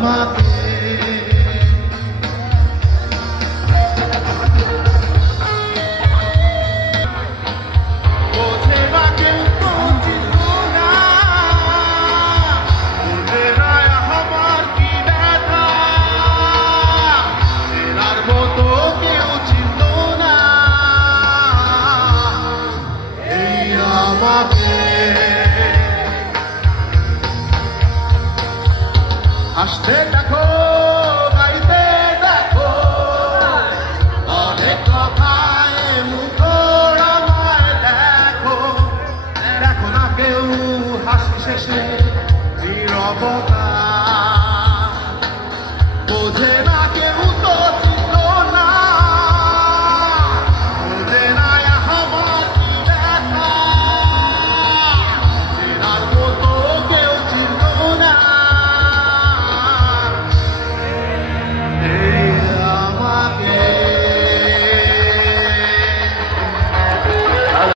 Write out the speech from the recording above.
আমাকে বোঝে না কেউ বুঝিল না বোঝে না আমার কি ব্যথা চেনার মতো কেউ ছিল না এই আমাকে আসতে দেখো